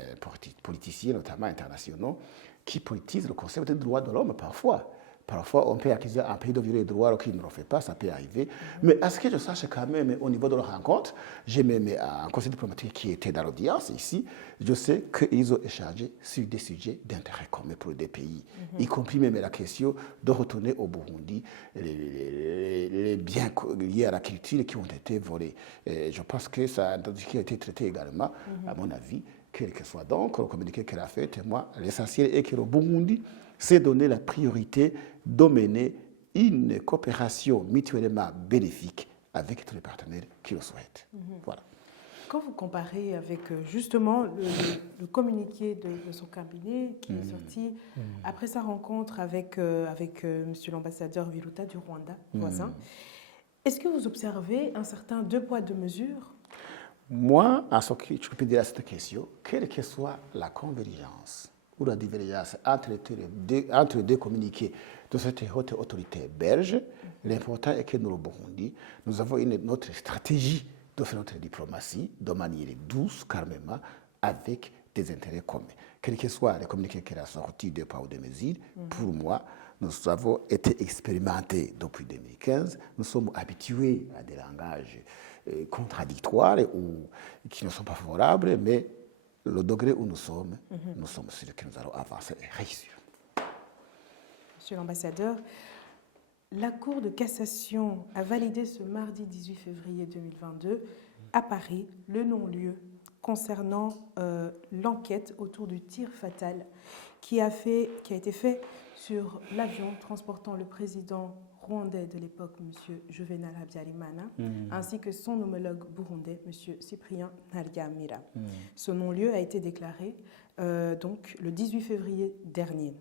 politiciens, notamment internationaux, qui politisent le concept des droits de l'homme parfois. Parfois, on peut accuser un pays de violer les droits alors qu'il ne le fait pas, ça peut arriver. Mais à ce que je sache quand même, au niveau de la rencontre, j'ai même un conseil diplomatique qui était dans l'audience ici, je sais qu'ils ont échangé sur des sujets d'intérêt commun pour les pays, y compris même la question de retourner au Burundi les biens liés à la culture qui ont été volés. Et je pense que ça a été traité également, à mon avis, quel que soit donc le communiqué qu'elle a fait. Moi, l'essentiel est que le Burundi s'est donné la priorité de mener une coopération mutuellement bénéfique avec tous les partenaires qui le souhaitent. Voilà. Quand vous comparez avec justement le communiqué de son cabinet qui est sorti après sa rencontre avec monsieur l'ambassadeur Viruta du Rwanda, voisin, est-ce que vous observez un certain deux poids, deux mesures? Moi, en ce que je peux dire à cette question, quelle que soit la convergence ou la divergence entre les deux communiqués de cette haute autorité belge, l'important est que nous, le Burundi, nous avons notre stratégie de faire notre diplomatie de manière douce, calmement, avec des intérêts communs. Quel que soit le communiqué qui a sorti de poids ou de mesures, pour moi, nous avons été expérimentés depuis 2015. Nous sommes habitués à des langages contradictoires ou qui ne sont pas favorables, mais le degré où nous sommes sûrs que nous allons avancer et réussir. Monsieur l'ambassadeur, la Cour de cassation a validé ce mardi 18 février 2022 à Paris le non-lieu concernant l'enquête autour du tir fatal qui a été fait sur l'avion transportant le président rwandais de l'époque, M. Juvenal Habyarimana, ainsi que son homologue burundais, M. Cyprien Ntaryamira. Ce non-lieu a été déclaré donc le 18 février dernier.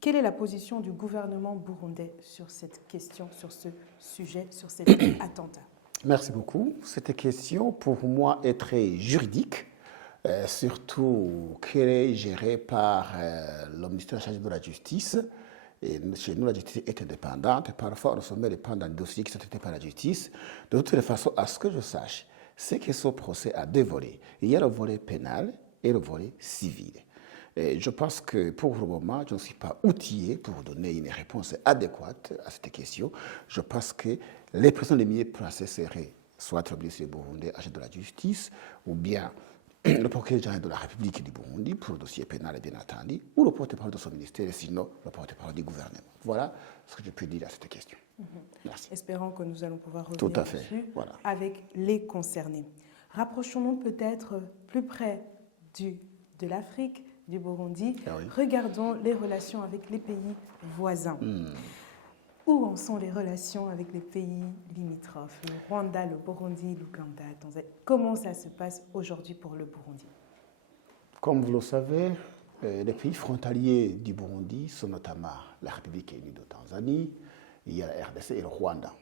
Quelle est la position du gouvernement burundais sur cette question, sur ce sujet, sur cet attentat? Merci beaucoup. Cette question, pour moi, est très juridique, surtout qu'elle est gérée par le ministère chargé de la Justice. Et chez nous, la justice est indépendante. Parfois, nous sommes dépendants des dossiers qui sont traités par la justice. De toute façon, à ce que je sache, c'est que ce procès a deux volets. Il y a le volet pénal et le volet civil. Et je pense que pour le moment, je ne suis pas outillé pour donner une réponse adéquate à cette question. Je pense que les personnes les mieux placées seraient soit le ministre du Burundi, agent de la justice, ou bien le procureur général de la République du Burundi pour le dossier pénal, bien entendu, ou le porte-parole de son ministère, et sinon le porte-parole du gouvernement. Voilà ce que je peux dire à cette question. Merci. Espérons que nous allons pouvoir Tout revenir à fait. dessus Voilà. avec les concernés. Rapprochons-nous peut-être plus près de l'Afrique, du Burundi. Ah oui. Regardons les relations avec les pays voisins. Où en sont les relations avec les pays limitrophes, le Rwanda, le Burundi, l'Ouganda, la Tanzanie? Comment ça se passe aujourd'hui pour le Burundi? Comme vous le savez, les pays frontaliers du Burundi sont notamment la République unie de Tanzanie, il y a la RDC et le Rwanda.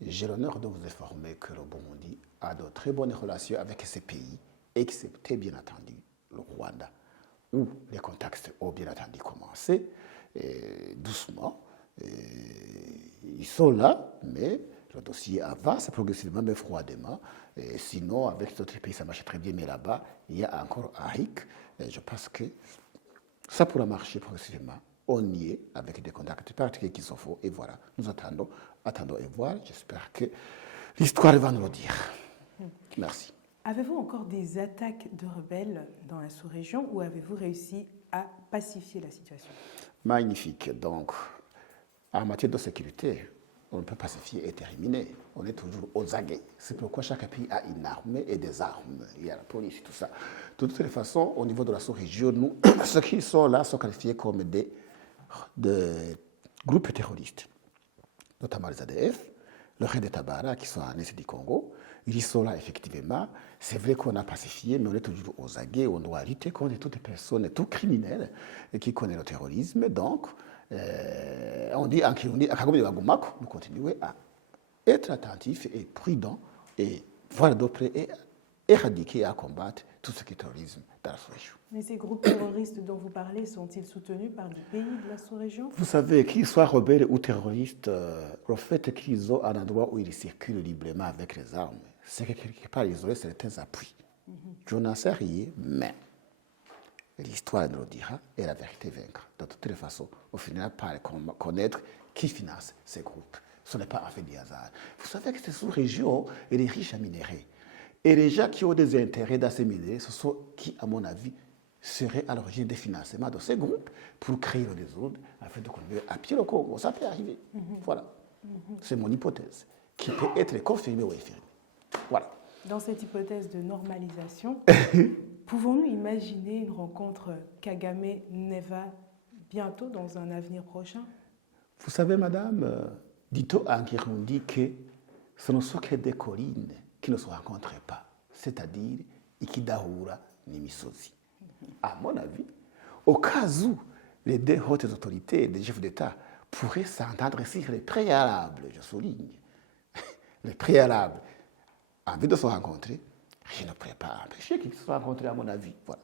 J'ai l'honneur de vous informer que le Burundi a de très bonnes relations avec ces pays, excepté bien entendu le Rwanda, où les contacts ont bien entendu commencé doucement. Ils sont là, mais le dossier avance progressivement, mais froidement. Sinon, avec d'autres pays, ça marche très bien, mais là-bas, il y a encore ARIC. Je pense que ça pourra marcher progressivement. On y est, avec des contacts particuliers qui sont faux. Et voilà, nous attendons et voir. J'espère que l'histoire va nous le dire. Merci. Avez-vous encore des attaques de rebelles dans la sous-région ou avez-vous réussi à pacifier la situation? Magnifique. Donc, en matière de sécurité, on peut pacifier et terminer. On est toujours aux aguets. C'est pourquoi chaque pays a une armée et des armes. Il y a la police et tout ça. De toutes les façons, au niveau de la sous-région, nous, ceux qui sont là sont qualifiés comme des groupes terroristes, notamment les ADF, le Red de Tabara, qui sont en Est du Congo. Ils sont là, effectivement. C'est vrai qu'on a pacifié, mais on est toujours aux aguets. On doit lutter contre toutes les personnes, tout criminels qui connaissent le terrorisme. Donc, on dit en Kirundi, nous continuons à être attentifs et prudents et voir de près et éradiquer et à combattre tout ce qui est terrorisme dans la sous-région. Mais ces groupes terroristes dont vous parlez sont-ils soutenus par des pays de la sous-région? Vous savez, qu'ils soient rebelles ou terroristes, le fait qu'ils ont un endroit où ils circulent librement avec les armes, c'est que quelque part ils auraient certains appuis. Je n'en sais rien, mais l'histoire nous le dira et la vérité vaincra. De toutes les façons, au final, par connaître qui finance ces groupes. Ce n'est pas un fait du hasard. Vous savez que cette sous-région est riche en minéraux. Et les gens qui ont des intérêts dans ces minéraux, ce sont qui, à mon avis, seraient à l'origine des financements de ces groupes pour créer le désordre afin de conduire à pied le Congo. Ça peut arriver. Voilà. C'est mon hypothèse, qui peut être confirmée ou infirmée. Voilà. Dans cette hypothèse de normalisation, pouvons-nous imaginer une rencontre Kagame-Neva bientôt, dans un avenir prochain? Vous savez, madame, dit-on en Kirundi que ce ne sont que des collines qui ne se rencontrent pas, c'est-à-dire Ikidahura Nimisozi. À mon avis, au cas où les deux hautes autorités des chefs d'État pourraient s'entendre sur les préalables, je souligne, les préalables, en vue de se rencontrer, je ne pourrais pas empêcher qu'ils se rencontrent, à mon avis. Voilà.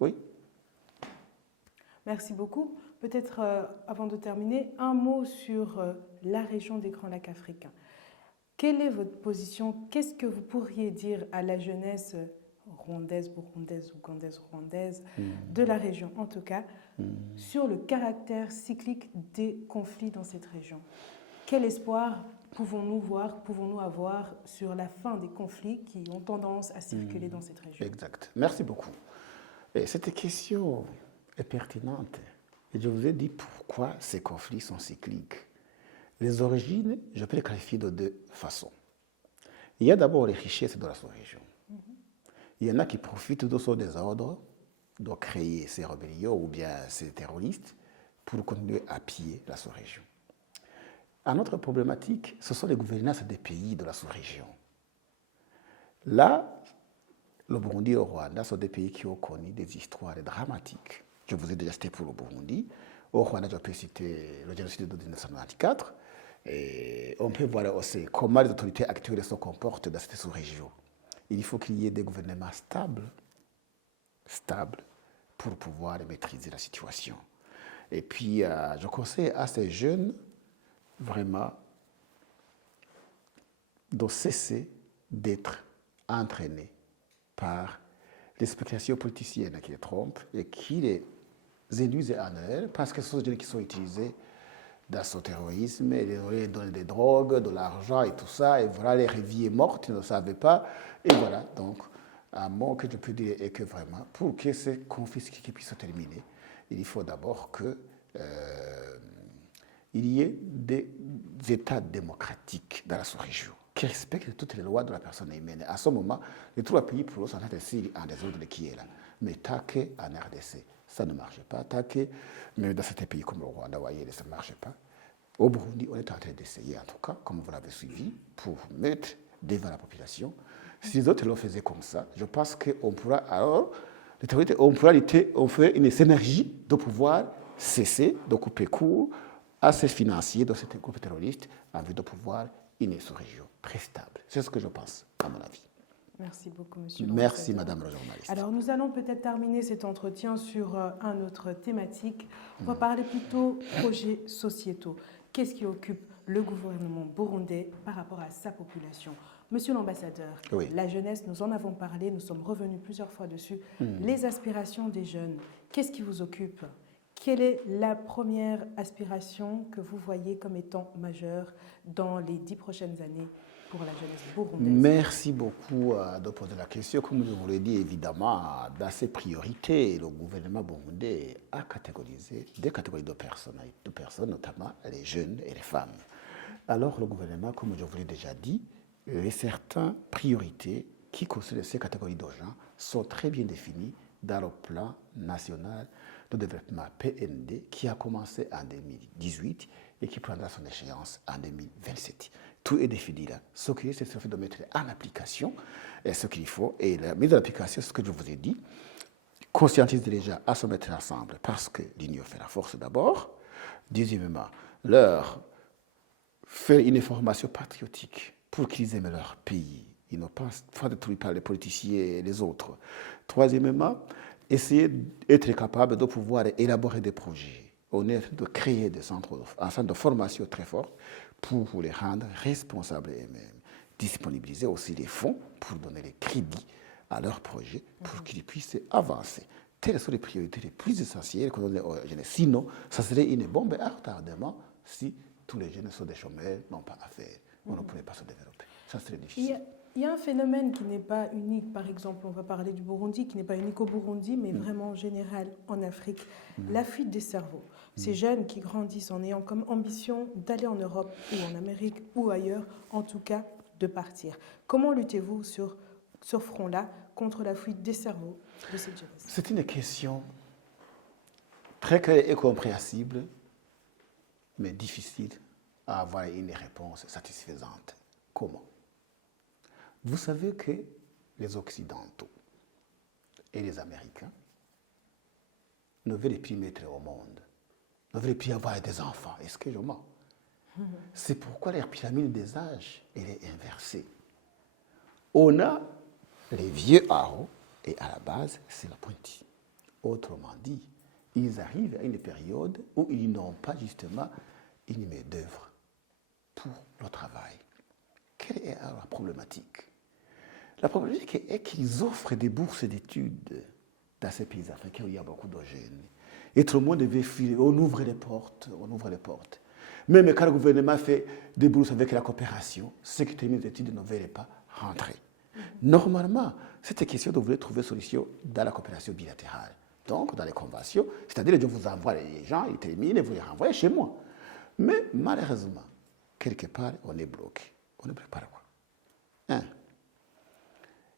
Oui. Merci beaucoup. Peut-être, avant de terminer, un mot sur la région des Grands Lacs africains. Quelle est votre position? Qu'est-ce que vous pourriez dire à la jeunesse rwandaise, burundaise, ougandaise, rwandaise, de la région en tout cas, sur le caractère cyclique des conflits dans cette région? Quel espoir pouvons-nous avoir sur la fin des conflits qui ont tendance à circuler dans cette région? Exact. Merci beaucoup. Et cette question est pertinente. Et je vous ai dit pourquoi ces conflits sont cycliques. Les origines, je peux les qualifier de deux façons. Il y a d'abord les richesses de la sous-région. Il y en a qui profitent de ce désordre, de créer ces rébellions ou bien ces terroristes pour continuer à piller la sous-région. Un autre problématique, ce sont les gouvernances des pays de la sous-région. Là, le Burundi et le Rwanda sont des pays qui ont connu des histoires dramatiques. Je vous ai déjà cité pour le Burundi. Au Rwanda, je peux citer le génocide de 1994. Et on peut voir aussi comment les autorités actuelles se comportent dans cette sous-région. Il faut qu'il y ait des gouvernements stables pour pouvoir maîtriser la situation. Et puis, je conseille à ces jeunes vraiment de cesser d'être entraînés par les spéculations politiciennes qui les trompent et qui les induisent en erreur parce que ce sont des jeunes qui sont utilisés d'assaut-terrorisme, et les donner des drogues, de l'argent et tout ça, et voilà, les réveillés mortes, ils ne savaient pas, et voilà, donc, un mot que je peux dire est que vraiment, pour que ces conflits puissent se terminer, il faut d'abord que il y ait des États démocratiques dans la sous-région qui respectent toutes les lois de la personne humaine. À ce moment, les trois pays pour eux sont en train de signer un désordre qui est là. Mais Také en RDC, ça ne marche pas. Také, mais dans certains pays comme le Rwanda, ça ne marche pas. Au Burundi, on est en train d'essayer, en tout cas, comme vous l'avez suivi, pour mettre devant la population. Si les autres le faisaient comme ça, je pense qu'on pourra alors, les terroristes, on ferait une synergie de pouvoir cesser, de couper court à ces financiers de ces groupes terroristes en vue de pouvoir une sous-région très stable. C'est ce que je pense, à mon avis. Merci beaucoup, monsieur. Merci, madame la journaliste. Alors, nous allons peut-être terminer cet entretien sur un autre thématique. On va parler plutôt projets sociétaux. Qu'est-ce qui occupe le gouvernement burundais par rapport à sa population? Monsieur l'ambassadeur, oui. La jeunesse, nous en avons parlé, nous sommes revenus plusieurs fois dessus. Les aspirations des jeunes, qu'est-ce qui vous occupe? Quelle est la première aspiration que vous voyez comme étant majeure dans les 10 prochaines années pour la jeunesse burundaise? Merci beaucoup de poser la question. Comme je vous l'ai dit, évidemment, dans ses priorités, le gouvernement burundais a catégorisé des catégories de personnes, notamment les jeunes et les femmes. Alors, le gouvernement, comme je vous l'ai déjà dit, certaines priorités qui concernent ces catégories de gens sont très bien définies dans le plan national de développement PND qui a commencé en 2018 et qui prendra son échéance en 2027. Tout est défini là. Ce qui est, c'est le fait de mettre en application ce qu'il faut. Et la mise en application, c'est ce que je vous ai dit, conscientiser les gens à se mettre ensemble parce que l'union fait la force d'abord. Deuxièmement, leur faire une formation patriotique pour qu'ils aiment leur pays. Ils n'ont pas détruit par les politiciens et les autres. Troisièmement, essayer d'être capable de pouvoir élaborer des projets. On est en train de créer des centres de formation très forts pour les rendre responsables eux-mêmes. Disponibiliser aussi les fonds pour donner les crédits à leurs projets pour qu'ils puissent avancer. Telles sont les priorités les plus essentielles qu'on donne aux jeunes. Sinon, ça serait une bombe à retardement si tous les jeunes sont des chômeurs, n'ont pas à faire. On ne pourrait pas se développer. Ça serait difficile. Il y a un phénomène qui n'est pas unique, par exemple, on va parler du Burundi, qui n'est pas unique au Burundi, mais vraiment général en Afrique. La fuite des cerveaux. Ces jeunes qui grandissent en ayant comme ambition d'aller en Europe ou en Amérique ou ailleurs, en tout cas de partir. Comment luttez-vous sur ce front-là contre la fuite des cerveaux de cette jeunesse? C'est une question très claire et compréhensible, mais difficile à avoir une réponse satisfaisante. Comment? Vous savez que les Occidentaux et les Américains ne veulent plus mettre au monde, ne veulent plus avoir des enfants. Est-ce que je mens? C'est pourquoi la pyramide des âges, elle est inversée. On a les vieux hauts et à la base, c'est la pointille. Autrement dit, ils arrivent à une période où ils n'ont pas justement une main-d'œuvre pour le travail. Quelle est alors la problématique? La problématique est qu'ils offrent des bourses d'études dans ces pays africains où il y a beaucoup de jeunes. Et tout le monde devait filer, on ouvre les portes, on ouvre les portes. Même quand le gouvernement fait des bourses avec la coopération, ceux qui terminent les études ne veulent pas rentrer. Normalement, cette question devrait trouver solution dans la coopération bilatérale. Donc, dans les conventions, c'est-à-dire que je vous envoie les gens, ils terminent et vous les renvoyez chez moi. Mais malheureusement, quelque part, on est bloqué. On est bloqué par quoi?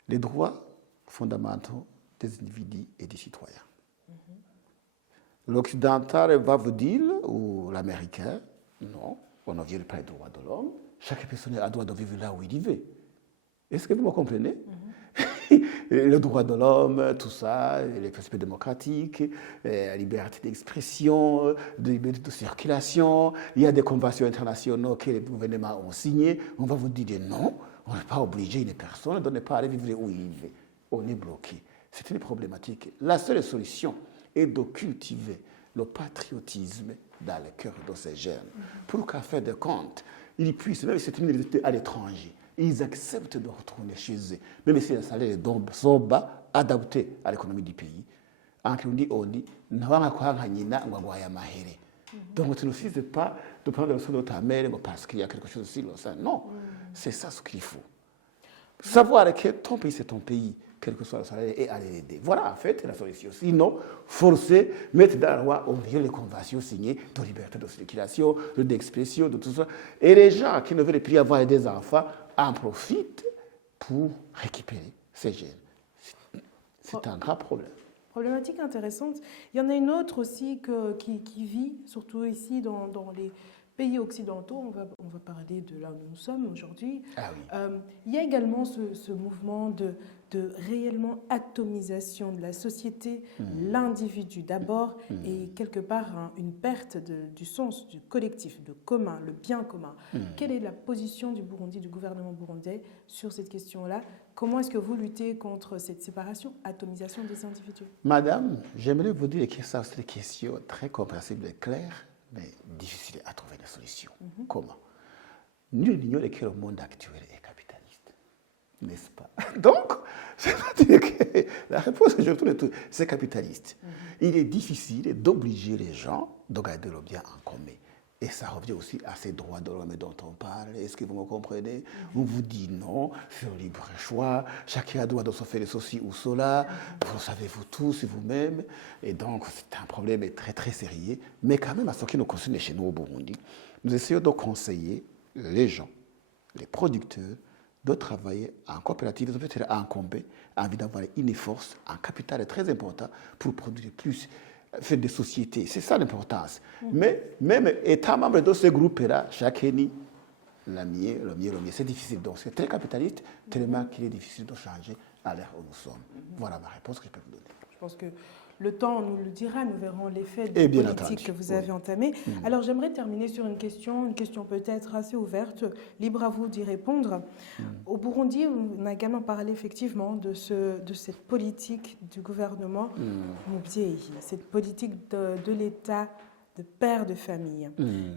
Les droits fondamentaux des individus et des citoyens. L'occidental va vous dire, ou l'américain, non, on ne viole pas les droits de l'homme. Chaque personne a le droit de vivre là où il veut. Est-ce que vous me comprenez? Le droit de l'homme, tout ça, les principes démocratiques, la liberté d'expression, la liberté de circulation, il y a des conventions internationales que les gouvernements ont signées. On va vous dire non, on n'est pas obligé une personne de ne pas aller vivre où il veut. On est bloqué. C'est une problématique. La seule solution est de cultiver le patriotisme dans le cœur de ces jeunes pour qu'à fin de compte, ils puissent, même si c'est une minorité à l'étranger, ils acceptent de retourner chez eux, même si les salaires sont bas, adaptés à l'économie du pays. En Kirundi, on dit, Donc, tu ne suffit pas de prendre le leçon de ta mère parce qu'il y a quelque chose aussi. Non, c'est ça ce qu'il faut. Savoir que ton pays, c'est ton pays, quel que soit le salaire, et aller l'aider. Voilà, en fait, la solution. Sinon, forcer, mettre dans la loi au milieu les conventions signées de liberté de circulation, d'expression, de tout ça. Et les gens qui ne veulent plus avoir des enfants en profitent pour récupérer ces gènes. C'est un grave problème. Problématique intéressante. Il y en a une autre aussi qui vit, surtout ici dans les pays occidentaux, on va parler de là où nous sommes aujourd'hui. Ah oui. Il y a également ce mouvement de réellement atomisation de la société, l'individu d'abord, et quelque part une perte du sens du collectif, du commun, le bien commun. Quelle est la position du Burundi, du gouvernement burundais sur cette question-là? Comment est-ce que vous luttez contre cette séparation, atomisation des individus? Madame, j'aimerais vous dire que ça, c'est une question très compréhensible et claire, mais difficile à trouver des solutions. Comment? Nul n'ignore que le monde actuel est capitaliste, n'est-ce pas? Donc, c'est-à-dire que la réponse que je trouve, c'est capitaliste. Il est difficile d'obliger les gens de garder le bien en commun. Et ça revient aussi à ces droits de l'homme dont on parle. Est-ce que vous me comprenez? On vous dit non, c'est le libre choix. Chacun a le droit de se faire ceci ou cela. Vous savez, vous tous, vous-même. Et donc, c'est un problème très, très sérieux. Mais quand même, à ce qui nous concerne chez nous au Burundi, nous essayons de conseiller les gens, les producteurs, de travailler en coopérative, de peut-être en combat, en vue d'avoir une force, un capital très important pour produire plus, faire des sociétés. C'est ça l'importance. Mais même étant membre de ce groupe-là, chacun dit le mieux. C'est difficile. Donc c'est très capitaliste, tellement qu'il est difficile de changer à l'ère où nous sommes. Voilà ma réponse que je peux vous donner. Je pense que le temps nous le dira, nous verrons l'effet des politiques que vous avez entamées. Alors j'aimerais terminer sur une question peut-être assez ouverte, libre à vous d'y répondre. Au Burundi, on a également parlé effectivement de cette politique du gouvernement Mubyeyi, cette politique de l'État de père de famille,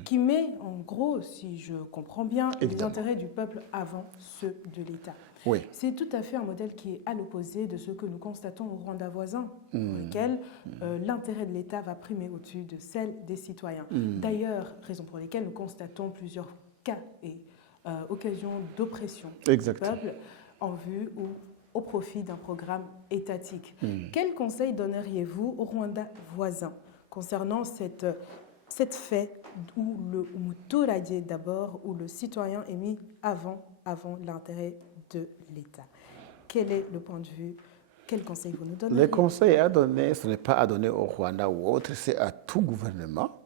qui met en gros, si je comprends bien, les intérêts du peuple avant ceux de l'État. Oui. C'est tout à fait un modèle qui est à l'opposé de ce que nous constatons au Rwanda voisin, dans lequel l'intérêt de l'État va primer au-dessus de celle des citoyens. D'ailleurs, raison pour laquelle nous constatons plusieurs cas et occasions d'oppression du peuple en vue ou au profit d'un programme étatique. Quel conseil donneriez-vous au Rwanda voisin concernant cette fait où le Umuturage d'abord, où le citoyen est mis avant l'intérêt de l'État? Quel est le point de vue? Quel conseil vous nous donnez? Le conseil à donner, ce n'est pas à donner au Rwanda ou autre, c'est à tout gouvernement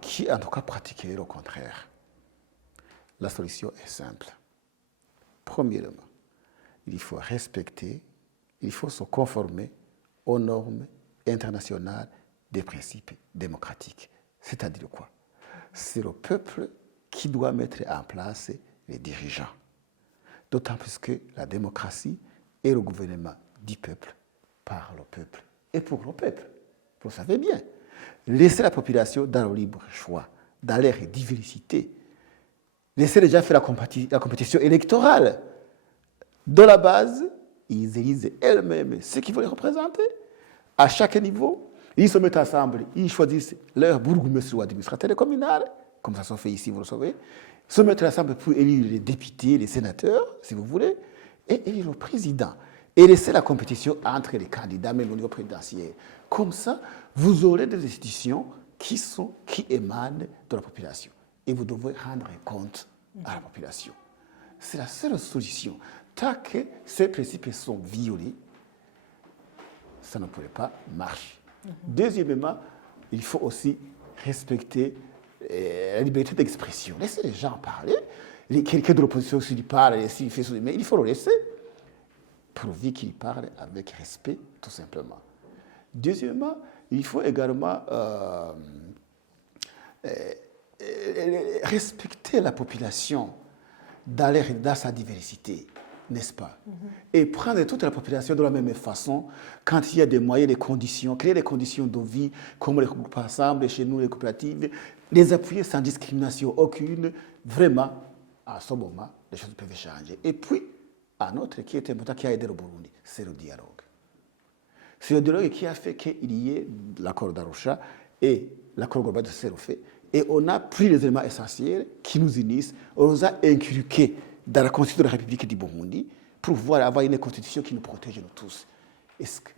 qui, en tout cas, pratiquerait le contraire. La solution est simple. Premièrement, il faut respecter, il faut se conformer aux normes internationales des principes démocratiques. C'est-à-dire quoi? C'est le peuple qui doit mettre en place les dirigeants. D'autant plus que la démocratie est le gouvernement du peuple, par le peuple et pour le peuple. Vous savez bien. Laissez la population dans le libre choix, dans leur diversité. Laissez les gens faire la compétition électorale. De la base, ils élisent elles-mêmes ceux qui vont les représenter. À chaque niveau, ils se mettent ensemble, ils choisissent leur bourgmestre ou administrateur communal, comme ça se fait ici, vous le savez, se mettre ensemble pour élire les députés, les sénateurs, si vous voulez, et élire le président. Et laisser la compétition entre les candidats, même au niveau présidentiel. Comme ça, vous aurez des institutions qui émanent de la population. Et vous devez rendre compte à la population. C'est la seule solution. Tant que ces principes sont violés, ça ne pourrait pas marcher. Deuxièmement, il faut aussi respecter la liberté d'expression. Laissez les gens parler. Quelqu'un de l'opposition, s'il parle, s'il fait mais il faut le laisser, pourvu qu'il parle avec respect, tout simplement. Deuxièmement, il faut également respecter la population dans sa diversité, n'est-ce pas? Et prendre toute la population de la même façon, quand il y a des moyens, des conditions, créer des conditions de vie, comme les groupes ensemble, chez nous, les coopératives, les appuyer sans discrimination aucune, vraiment, à ce moment, les choses peuvent changer. Et puis, un autre qui est important, qui a aidé le Burundi, c'est le dialogue. C'est le dialogue qui a fait qu'il y ait l'accord d'Arusha et l'accord global de Serofé, et on a pris les éléments essentiels qui nous unissent, on nous a inculqués dans la Constitution de la République du Burundi pour pouvoir avoir une constitution qui nous protège nous tous. Est-ce que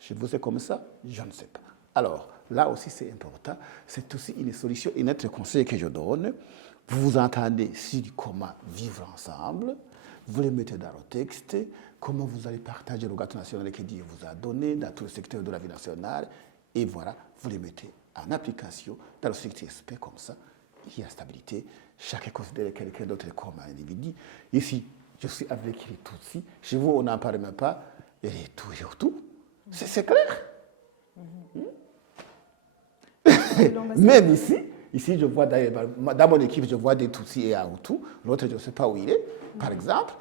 je vous ai comme ça? Je ne sais pas. Alors, là aussi c'est important, c'est aussi une solution, un autre conseil que je donne. Vous vous entendez sur comment vivre ensemble, vous les mettez dans le texte, comment vous allez partager le gâteau national que Dieu vous a donné dans tout le secteur de la vie nationale, et voilà, vous les mettez en application dans le secteur SP comme ça, il y a stabilité, chacun considère quelqu'un d'autre comme un individu. Ici, je suis avec les Tutsis, chez vous on n'en parle même pas, et les tout. C'est clair. Même ici, je vois dans mon équipe, je vois des Tutsis et Hutus, l'autre je ne sais pas où il est, par exemple.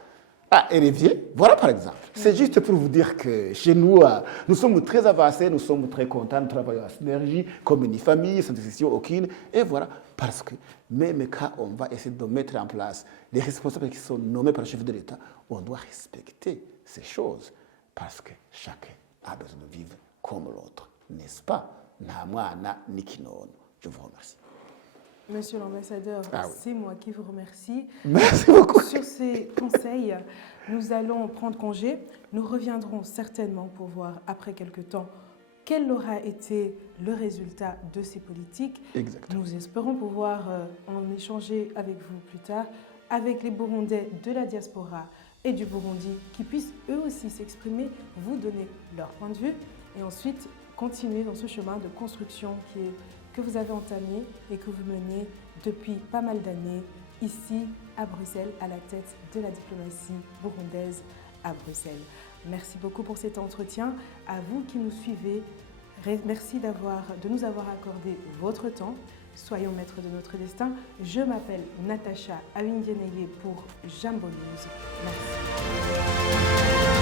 Ah, Erevier, voilà par exemple. C'est juste pour vous dire que chez nous, nous sommes très avancés, nous sommes très contents, nous travaillons en synergie, comme une famille, sans décision aucune. Et voilà, parce que même quand on va essayer de mettre en place les responsables qui sont nommés par le chef de l'État, on doit respecter ces choses, parce que chacun a besoin de vivre comme l'autre, n'est-ce pas? Je vous remercie. Monsieur l'ambassadeur, c'est moi qui vous remercie. Merci beaucoup. Sur ces conseils, nous allons prendre congé. Nous reviendrons certainement pour voir après quelque temps quel aura été le résultat de ces politiques. Exactement. Nous espérons pouvoir en échanger avec vous plus tard, avec les Burundais de la diaspora et du Burundi, qui puissent eux aussi s'exprimer, vous donner leur point de vue et ensuite continuer dans ce chemin de construction que vous avez entamé et que vous menez depuis pas mal d'années ici à Bruxelles, à la tête de la diplomatie burundaise à Bruxelles. Merci beaucoup pour cet entretien. À vous qui nous suivez, merci de nous avoir accordé votre temps. Soyons maîtres de notre destin. Je m'appelle Natacha Awindieneye pour Jambo News. Merci.